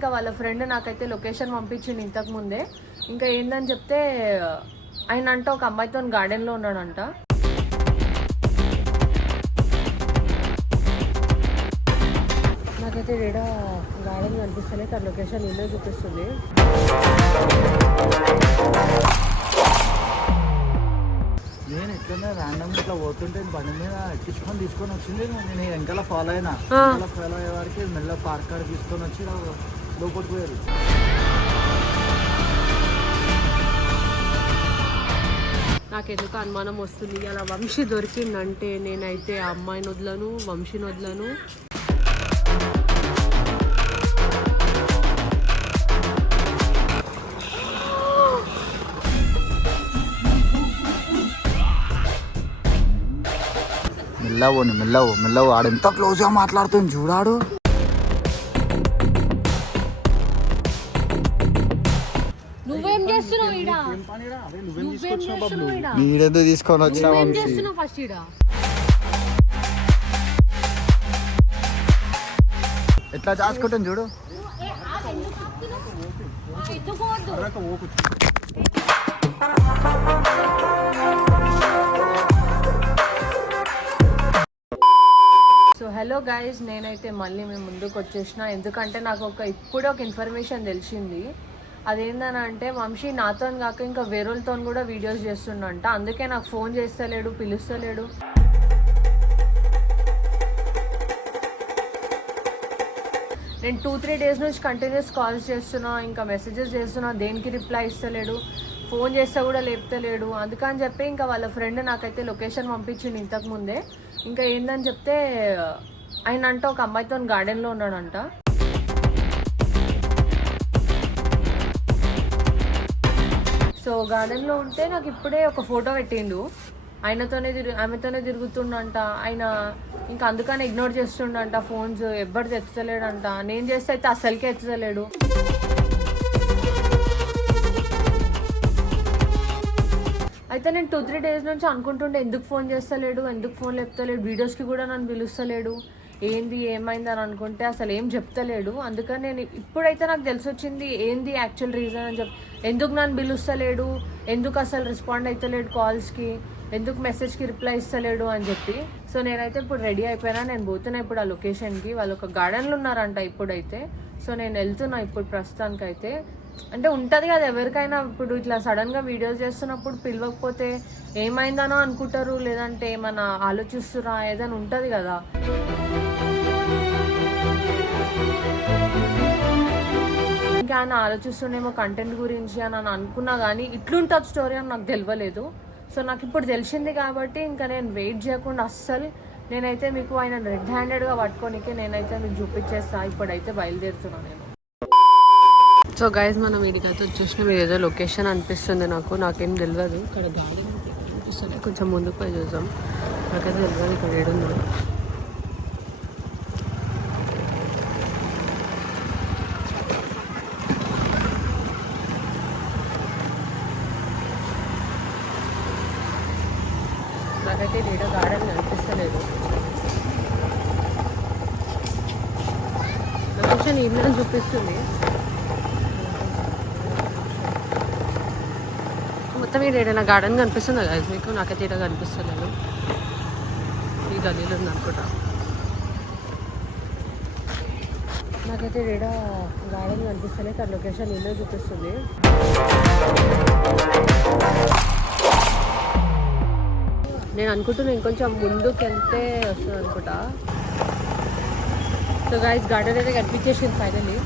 ఇంకా వాళ్ళ ఫ్రెండ్ నాకైతే లొకేషన్ పంపించింది ఇంతకు ముందే. ఇంకా ఏందని చెప్తే ఆయన అంటే ఒక అమ్మాయితో గార్డెన్లో ఉన్నాడంట. నాకైతే ఇక్కడ గార్డెన్ కనిపిస్తలే, కానీ లొకేషన్ ఇల్లు చూపిస్తుంది. నేను ఎట్లన్నా ర్యాండమ్ ఇట్లా పోతుంటే బండి మీద ఎక్కించుకొని తీసుకొని వచ్చింది. నేను వెనకాల ఫాలో అయినా, ఫాలో అయ్యే వారికి మెల్ల పార్క్ కాడ తీసుకొని వచ్చి లోపలికి పోయారు. నాకెందుకు అనుమానం వస్తుంది, అలా వంశీ దొరికిందంటే నేనైతే ఆ అమ్మాయిని వదలను, వంశీని వదలను. మెల్లవు ఆడు ఎంత క్లోజ్గా మాట్లాడుతుంది చూడాడు. నువ్వేం చేస్తున్నావు నీడెందుకు తీసుకొని వచ్చినా ఫస్ట్ ఈడ ఎట్లా దాచుకుంటాను చూడు. సో హలో గైస్, నేనైతే మళ్ళీ మేము ముందుకు వచ్చేసిన. ఎందుకంటే నాకు ఇప్పుడే ఒక ఇన్ఫర్మేషన్ తెలిసింది. అదేందని అంటే వంశీ నాతో కాక ఇంకా వేరేతో కూడా వీడియోస్ చేస్తుండంట. అందుకే నాకు ఫోన్ చేస్తలేడు, పిలుస్తలేడు. నేను 2-3 డేస్ నుంచి కంటిన్యూస్ కాల్స్ చేస్తున్నా, ఇంకా మెసేజెస్ చేస్తున్నా, దేనికి రిప్లై ఇస్తలేడు. ఫోన్ చేస్తే కూడా లేపుతలేడు. అందుకని చెప్పి ఇంకా వాళ్ళ ఫ్రెండ్ నాకైతే లొకేషన్ పంపించింది ఇంతకు ముందే. ఇంకా ఏందని చెప్తే ఆయన అంటే ఒక అమ్మాయితో గార్డెన్లో ఉన్నాడంట. సో గార్డెన్లో ఉంటే నాకు ఇప్పుడే ఒక ఫోటో పెట్టిండు. ఆమెతోనే తిరుగుతుండంట ఆయన. ఇంకా అందుకని ఇగ్నోర్ చేస్తుండంట ఫోన్స్, ఎవ్వరిది ఎత్తుతలేడంట. నేను చేస్తే అయితే అసలుకే ఎత్తుతలేడు. అయితే నేను 2-3 డేస్ నుంచి అనుకుంటుండే ఎందుకు ఫోన్ చేస్తలేడు, ఎందుకు ఫోన్ లేపుతలేడు, వీడియోస్కి కూడా నన్ను పిలుస్తలేడు, ఏంది ఏమైంది అని అనుకుంటే అసలు ఏం చెప్తలేడు. అందుకని నేను ఇప్పుడైతే నాకు తెలిసి వచ్చింది ఏంది యాక్చువల్ రీజన్ అని చెప్పి. ఎందుకు నన్ను పిలుస్తలేడు, ఎందుకు అసలు రెస్పాండ్ అవుతలేడు కాల్స్కి, ఎందుకు మెసేజ్కి రిప్లై ఇస్తలేడు అని చెప్పి. సో నేనైతే ఇప్పుడు రెడీ అయిపోయినా, నేను పోతున్నా ఇప్పుడు ఆ లొకేషన్కి. వాళ్ళు ఒక గార్డెన్లో ఉన్నారంట ఇప్పుడైతే. సో నేను వెళ్తున్నా ఇప్పుడు ప్రస్తుతానికైతే. అంటే ఉంటుంది కదా ఎవరికైనా, ఇప్పుడు ఇట్లా సడన్గా వీడియోస్ చేస్తున్నప్పుడు పిలవకపోతే ఏమైందనో అనుకుంటారు, లేదంటే ఏమైనా ఆలోచిస్తురా ఏదైనా ఉంటుంది కదా. ఇంకా ఆయన ఆలోచిస్తుండేమో కంటెంట్ గురించి అని అనుకున్నా, కానీ ఇట్లుంటుంది స్టోరీ అని నాకు తెలియలేదు. సో నాకు ఇప్పుడు తెలిసింది కాబట్టి ఇంకా నేను వెయిట్ చేయకుండా అస్సలు నేనైతే మీకు ఆయన రెడ్ హ్యాండెడ్గా పట్టుకోనికే నేనైతే మీకు చూపించేస్తా. ఇప్పుడైతే బయలుదేరుతున్నాను నేను. సో గైజ్ మనం వీడికైతే వచ్చేసిన, మీరు ఏదో లొకేషన్ అనిపిస్తుంది నాకేం తెలియదు. ఇక్కడ గార్డెన్ అనిపిస్తుంది, కొంచెం ముందుకు పోయి చూద్దాం. నాకైతే తెలియదు ఇక్కడ ఏడున్నా. నాకైతే ఈడ గార్డెన్ కనిపిస్తలేదు. లొకేషన్ ఈవినింగ్ చూపిస్తుంది. మొత్తం ఈడ ఏదైనా గార్డెన్ కనిపిస్తుందా కదా మీకు? నాకైతే ఈడ కనిపిస్తలేదు. ఈ గలీలో ఉంది అనుకుంటా. నాకైతే ఈడ గార్డెన్ కనిపిస్తలేదు, కానీ లొకేషన్ ఇల్లు చూపిస్తుంది. నేను అనుకుంటున్నా ఇంకొంచెం ముందుకు వెళ్తే వస్తుంది అనుకుంటా. సో గైస్ గార్డెన్ అయితే కనిపించేసింది ఫైనల్లీ.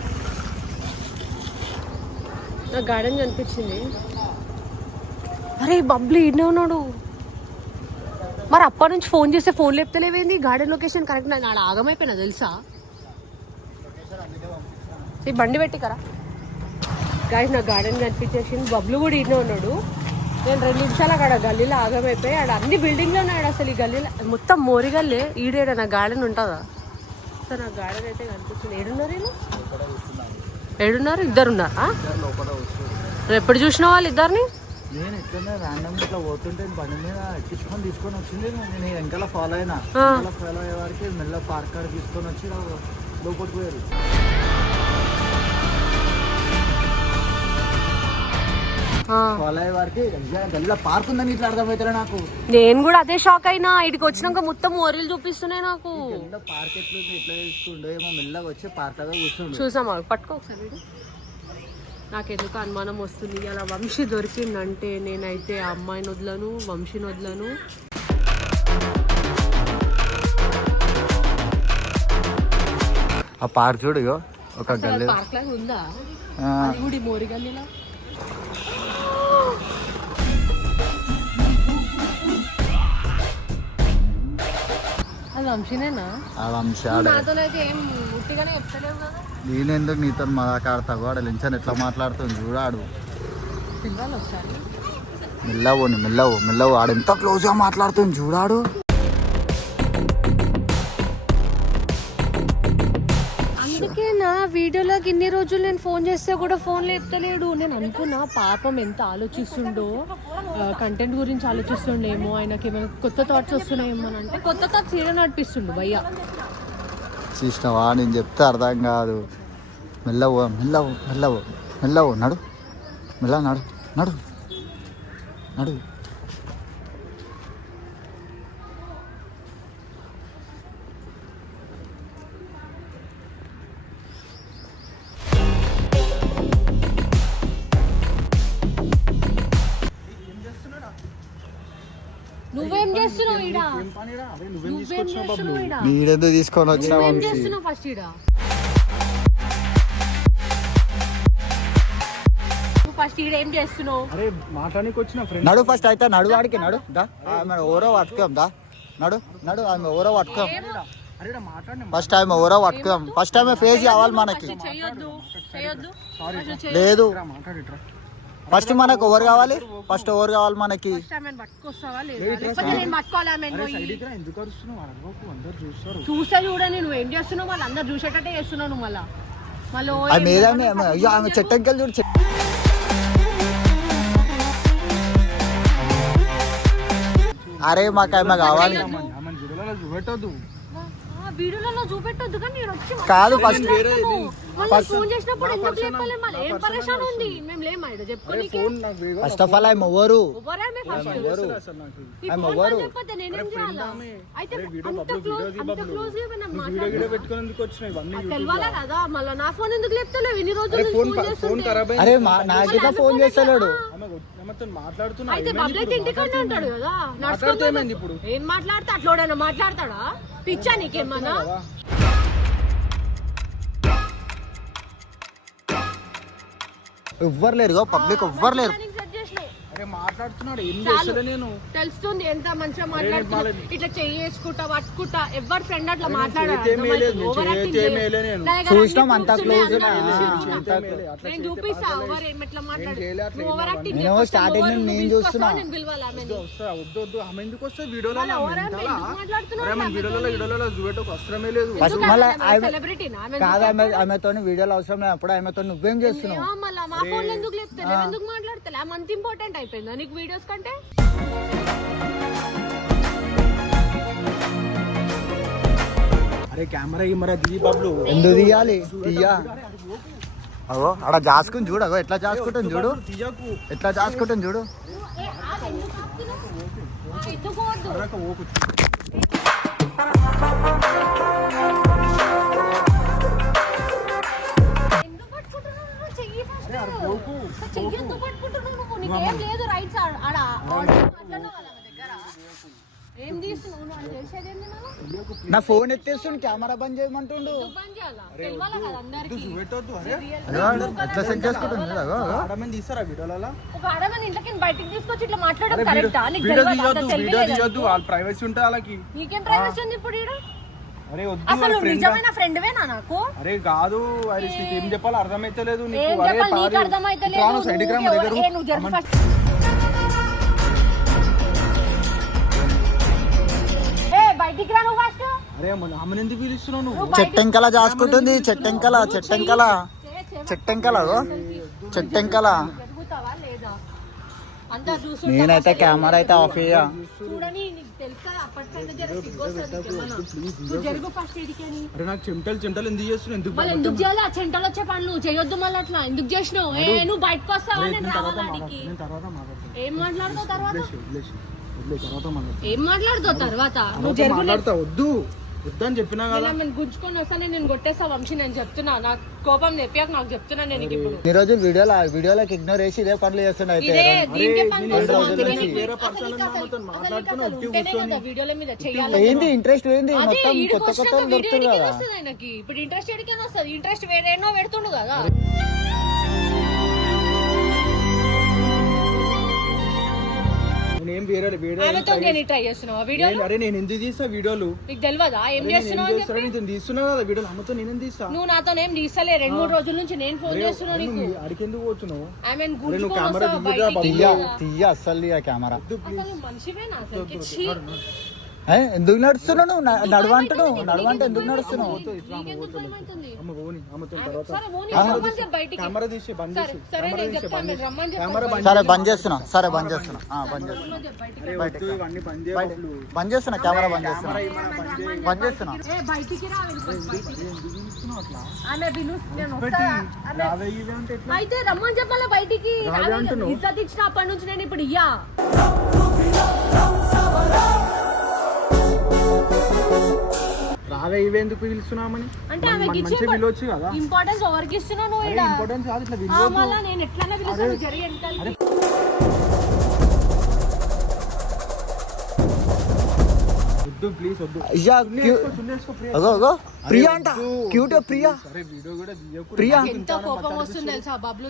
నాకు గార్డెన్ కనిపించింది. అరే బబ్లీ ఈడనే ఉన్నాడు. మరి అప్పటి నుంచి ఫోన్ చేస్తే ఫోన్ లేపుతలేవేంది? గార్డెన్ లొకేషన్ కరెక్ట్ నాకు ఆడ ఆగమైపోయినా తెలుసా. ఈ బండి పెట్టి కదా గాయస్ నాకు గార్డెన్ కనిపించేసింది. బబ్లు కూడా ఈడనే ఉన్నాడు. నేను 2 నిమిషాలు అక్కడ గల్లీలో ఆగమైపోయి, ఆడ అన్ని బిల్డింగ్లో ఉన్నాడు. అసలు ఈ గల్లీలో మొత్తం మోరిగల్లే. ఈడేడ నా గార్డెన్ ఉంటుందా? సార్ నాకు గార్డెన్ అయితే కనిపిస్తుంది. ఏడున్నారు? ఇద్దరున్నారా? ఎప్పుడు చూసిన వాళ్ళు ఇద్దరిని? నేను ఎట్లన్నా ర్యాండమ్ ఇట్లా పోతుంటే బండి మీద ఎక్కించుకొని తీసుకొని వచ్చింది. నేను వెనకాల ఫాలో అయినా, ఫాలో అయ్యే వారికి మెల్ల పార్క్ కాడ తీసుకొని వచ్చి లోపలికి పోయారు. ఫాలో అయ్యే వారికి గల్లీలో పార్క్ ఉందని ఇట్లా అర్థమవుతారా నాకు. నేను కూడా అదే షాక్ అయినా. ఇటుకి వచ్చినాక మొత్తం మోరీలు చూపిస్తున్నాయి నాకు. పార్క్ ఎట్లుంది ఎట్లా తీసుకుండో ఏమో మెల్లగా వచ్చి పార్క్ లాగా కూర్చుండు. చూసామా పట్టుకో ఒకసారి. నాకు ఎందుకు అనుమానం వస్తుంది అలా వంశీ దొరికిందంటే నేనైతే ఆ అమ్మాయిని వదలను, వంశీని వదలను. ఆ పార్క్ చూడు ఒక గల్లీ పార్క్ లాగా ఉందా? అది కూడా మోరి గల్లీలో. అది వంశీనేనా? నాతోనైతే ఏం ఉట్టిగానే చెప్తలేవు కదా. నేనెందుకు నీతో మాట్లాడతా వాడు లించని ఎట్లా మాట్లాడుతుంది చూడాడు. పిల్లలు ఒకసారి మెల్లవు ఆడు ఎంత క్లోజ్ గా మాట్లాడుతుంది చూడాడు. అందుకే నా వీడియోలోకి ఇన్ని రోజులు నేను ఫోన్ చేస్తే కూడా ఫోన్ లేపుతలేడు. నేను అనుకున్నా పాపం ఎంత ఆలోచిస్తుండో, కంటెంట్ గురించి ఆలోచిస్తుండేమో, ఆయనకి ఏమైనా కొత్త థాట్స్ వస్తున్నాయేమో అని. అంటే కొత్త థాట్స్ ఏదో నడిపిస్తుండు భయ్య. చూసినావా నేను చెప్తే అర్థం కాదు. మెల్లవు నడు మెల్ల నడు. నువ్వేం చేస్తున్నావు ఈడ? నీడెందుకు తీసుకొని వచ్చినావు? ఫస్ట్ ఈడ ఫస్ట్ ఈడ ఏం చేస్తున్నావు? నడు ఫస్ట్ అయితే నడు వాడికి నడు ఓరో పట్టుకోం నడు ఆమె ఓరో పట్టుకోం. ఫస్ట్ టైం ఓరో పట్టుకోం. ఫస్ట్ టైం ఫేస్ కావాలి మనకి. లేదు ఫస్ట్ మనకు ఓవర్ కావాలి. ఫస్ట్ ఓవర్ కావాలి మనకి. చూసా చూడని నువ్వు ఏం చేస్తున్నావు? వాళ్ళు అందరు చూసేటట్టే చేస్తున్నావు నువ్వు. మళ్ళీ ఆమె చెట్టంకెళ్ళి చూడు. అరే మాకు ఆమె కావాలి. వీడియోలలో చూపెట్టొద్దు కానీ నేను వచ్చి కాదు ఫస్ట్ ఫోన్ చేసినప్పుడు ఎందుకు లేపాలి? మళ్ళీ ఏం పరేషాన్ ఉంది? మేము లేమా ఇక్కడ చెప్పుకోనికి? ఫస్ట్ ఆఫ్ ఆల్ ఆమె ఎవరు? నేనేం చేయాలా? అయితే అంత క్లోజ్ తెలవాలా కదా? మళ్ళీ నా ఫోన్ ఎందుకు లేపుతలేవు? ఇన్ని రోజులు అరే నాకైతే ఫోన్ చేస్తలేడు. అయితే పబ్లిక్ ఇంటికన్నా అంటాడు కదా. ఏం మాట్లాడితే అట్లా మాట్లాడతాడా? పిచ్చా నీకేమన్నా? ఎవ్వరు లేరు పబ్లిక్, ఎవ్వరు లేరు. తెలుస్తుంది ఎంత మంచిగా మాట్లాడుతున్నాడు. ఇట్లా చేసుకుంటా పట్టుకుంటా ఎవరి ఫ్రెండ్ అట్లా మాట్లాడారు. చూసినాం అంత క్లోజ్. నేను చూపిస్తా ఓవర్ ఎట్లా నేను స్టార్టింగ్ నుండి నేను చూస్తున్నా. కాదు ఆమెతో వీడియోలు అవసరం లేదు. అప్పుడు ఆమెతో నువ్వేం చేస్తున్నావు? మా ఫోన్ ఎందుకు లేపుతావు? ఎందుకు మాట్లాడతా? అంత ఇంపార్టెంట్ అయిపోయిందా నీకు వీడియోస్ కంటే? అరే కెమెరా ఎందుకు తీయాలి? అగో అక్కడ జాసుకుని చూడు. అగో ఎట్లా జాసుకుంటాను చూడు. చూడు. నా ఫోన్ ఎత్తేస్తుండు. కెమెరా బంద్ చేయమంటుండు. ఎట్లా సెట్ చేసుకుంటుంది? బయటికి తీసుకొచ్చి ఇట్లా మాట్లాడడం కరెక్టా? ప్రైవసీ ఉంటాయి వాళ్ళకి. నీకేం ప్రైవసీ ఉంది ఇప్పుడు? అసలు నిజమైన ఫ్రెండ్వేనా నాకు? అరే కాదు, ఏం చెప్పాలో అర్థమైతలేదు. నీకు అర్థమైతలేదు. బయటికి రా నువ్వు ఫస్ట్. అరే ఆమెను ఎందుకు పిలుస్తున్నావు నువ్వు? చెట్టెంకల జాసుకుంటుంది. చెట్టెంకల నేనైతే కెమెరా అయితే ఆఫ్ చూడని తెలుసు వస్తుంది అప్పటికైనా జర సిగ్గు వస్తుంది. నువ్వు జరుగు ఫస్ట్ ఇడికని. అరే నాకు చెమటలు ఎందుకు చేస్తున్నావు? ఎందుకు మళ్ళీ ఎందుకు చేయాలి? ఆ చెంటలు వచ్చే పనులు చేయొద్దు మళ్ళీ అట్లా ఎందుకు చేసినావు? నువ్వు బయటకు వస్తావా? నేను రావాలా అడిగి? ఏం మాట్లాడతావు తర్వాత? ఏం మాట్లాడతావు తర్వాత? నువ్వు జరుగు. వద్దు వద్దని చెప్పినా కదా. నేను గుంజుకొని వస్తాను, నేను కొట్టేస్తా వంశీ. నేను చెప్తున్నా, నాకు కోపం తెప్పాక నాకు చెప్తున్నా. నేను ఇప్పుడు ఈ రోజు వీడియోలోకి ఇగ్నోర్ చేసి ఇదే పనులు చేస్తుండే. అయితే వీడియోల మీద చేయాలి. ఏంది ఇంట్రెస్ట్? ఏంది మొత్తం కొత్త కొత్త దొరుకుతుంది కదా. ఇప్పుడు ఇంట్రెస్ట్ ఎడికైనా వస్తుంది. ఇంట్రెస్ట్ వేరేనో పెడుతుండు కదా. నేను వేరే ట్రై చేస్తున్నావా వీడియో? అరే నేను ఎందుకు తీస్తా వీడియోలు? నీకు తెలియదా ఏం చేస్తున్నావు? తీస్తున్నా కదా వీడియోలు. అమ్మతో నేను తీస్తా. నువ్వు నాతో ఏం తీస్తలే. 2-3 రోజుల నుంచి నేను ఫోన్ చేస్తున్నా నీకు. అడికెందుకు పోతున్నావు? తీయ అస్సలు కెమెరా మనిషివేనా? ఎందుకు నడుస్తున్నావు? నడవంటాను నడవంటే ఎందుకు నడుస్తున్నావు? సరే బంద్ చేస్తున్నా. సరే బంద్ చేస్తున్నా. బంద్ చేస్తున్నా. కెమెరా బంద్ చేస్తున్నా. బంద్ చేస్తున్నా. అయితే రమ్మని చెప్పాలా బయటికి? ఇజ్జత్ ఇచ్చిన అప్పటి నుంచి నేను ఇప్పుడు ఇయ్యా. రావే ఇవేందుకు పిలుస్తున్నామని అంటే ఆమెకి పిలవచ్చు కదా. ఇంపార్టెన్స్ ఎవరికి ఇస్తున్నావు నువ్వు? ఇంపార్టెన్స్ కాదు ఇట్లా మళ్ళా నేను ఎట్లన్నా పిలుస్తాను. జరిగి వద్దు ప్లీజ్ వద్దు. ప్రియా అంట క్యూట్. ప్రియా ప్రియా ఎంత కోపం వస్తుంది తెలుసా బబ్లు?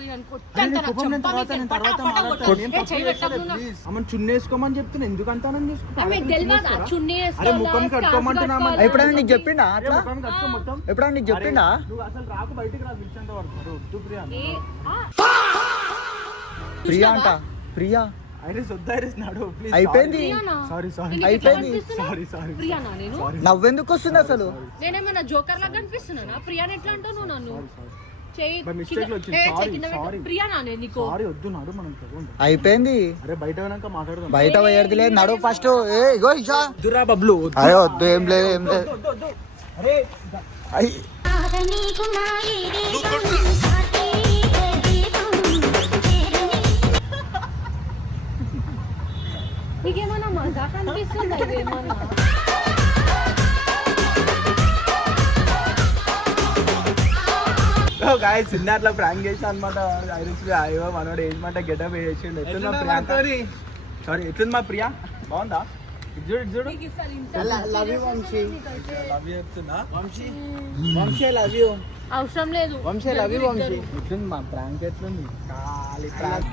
చున్నేసుకోమని చెప్తున్నా. ఎందుకు అంటానని ముఖం కట్టుకోమంటున్నా. ఎప్పుడైనా నీకు చెప్పిండా అట్లా? ఎప్పుడైనా నీకు చెప్పిండా? అసలు రాకు బయటికి రా. వద్దు ప్రియా. ప్రియా అంట ప్రియా. అయిపోయింది. అయిపోయింది. నవ్వెందుకు వస్తుంది అసలు? నేనేమన్నా జోకర్ లాగా అనిపిస్తున్నానా? ప్రియాని ఎట్లా అంటావు నువ్వు? నన్ను అయిపోయింది. బయట పోయేది లేదు. నడు ఫస్ట్. బబ్లు అరే వద్దు. ఏం లేదు ఏం లేదు. నీకేమన్నా మజాక్ అనిపిస్తుందా? ఇదేమన్నా చిన్న అట్లా ప్రాంక్ చేసిన అనమాట. అయ్యో మనోడు ఏమంటే గెటప్ వేసిండు. ఎట్లుంది మా ప్రియాంక? సారీ ఎట్లుంది మా ప్రియా? బాగుందా? చూడు వంశీ లవ్ యూ. అవసరం లేదు వంశీ లవ్ యూ. వంశీ ఎట్లుంది మా ప్రాంక్? ఎట్లుంది? ఖాళీ ప్రాంక్.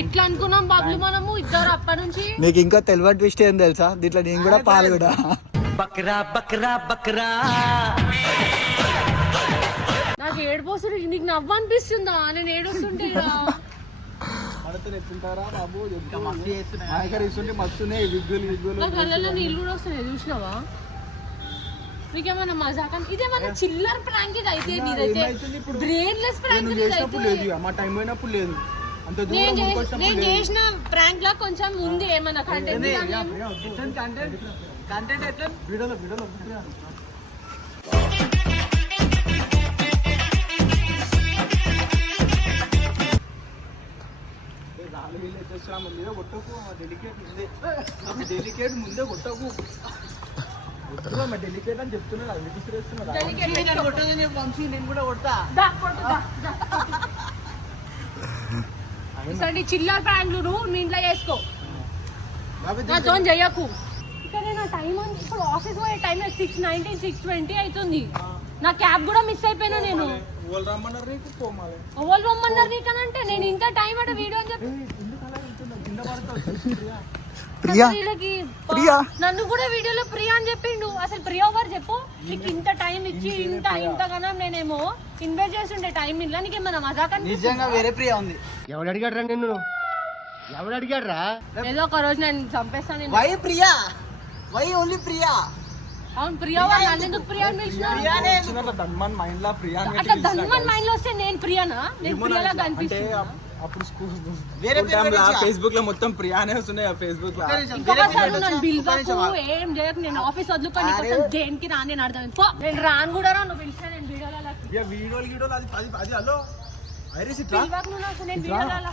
ఎట్లా అనుకున్నాం బాబులు మనము ఇద్దరు అప్పటి నుంచి? నీకు ఇంకా తెలియని ట్విస్ట్ ఏం తెలుసా? దీంట్లో నేను కూడా పాల్గొడా. బక్రా బక్రా బక్రా. నాకు ఏడుపోతుంది. నీకు నవ్వు అనిపిస్తుందా? నేను ఏడుస్తుంటే నా కళ్ళలో నీళ్ళు కూడా వస్తున్నాయి. చూసినావా? నీకేమన్నా మజాక్? ఇదేమన్నా చిల్లర్ ప్రాంక్ ఇది అయితే. నీదైతే బ్రెయిన్లెస్ ప్రాంక్. నేను చేసిన ప్రాంక్ లా కొంచెం ఉంది ఏమన్నా కంటెంట్. డెలికేట్ ముందే కొట్టకు. డెలికేట్ అని చెప్తున్నా. నేను కూడా కొడతా. చిల్లర్ ప్రాంక్లు నువ్వు మీ ఇంట్లో చేసుకో. నా జోన్ చెయ్యకు. ఇక్కడ నా టైం ఇప్పుడు ఆఫీస్ పోయే టైం 6:19 6:20 అవుతుంది. నా క్యాబ్ కూడా మిస్ అయిపోయినా. నేను ఎవరు రమ్మన్నారు నీకనంటే నేను ఇంత టైం అంటే వీడియో అని చెప్పి నన్ను కూడా వీడియోలో ప్రియా అని చెప్పిండు. అసలు ప్రియా గారు చెప్పు. నీకు ఇంత టైం ఇచ్చి ఇంతగానో నేనేమో ఇన్వెస్ట్ చేస్తుండే టైం ఇలా నీకేమన్నా మజాక్? నిజంగా వేరే ప్రియా ఉంది. ఎవడు అడిగాడ్రా నిన్ను? ఎవడు అడిగాడ్రా? ఏదో ఒక రోజు నేను చంపేస్తాను. Why Priya? Why only Priya? అవును ప్రియా వాళ్ళు నన్ను ఎందుకు ప్రియా అని పిలిచినారు? ధన్మన్ మైండ్ లా ప్రియా అని అట్లా ధన్మన్ మైండ్ లో వస్తే నేను ప్రియానా? నేను ప్రియాలా కనిపిస్తున్నా? అప్పుడు స్కూల్ వేరే ఫేస్బుక్ లో మొత్తం ప్రియానే వస్తున్నాయి ఆ ఫేస్బుక్ లో. ఇంకొకసారి నన్ను పిలవకు, ఏం చేయకు. నేను ఆఫీస్ వదులుకొని నీకోసం దేనికి రా నేను అర్థం పో. నేను రాను కూడా రా, నువ్వు పిలిచినా నేను వీడియోలో వీడియోలు అది హలో ఐరిస్ ఇట్లా పిలవకు నువ్వు నాకు. నేను వీడియోలో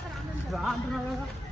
రాను.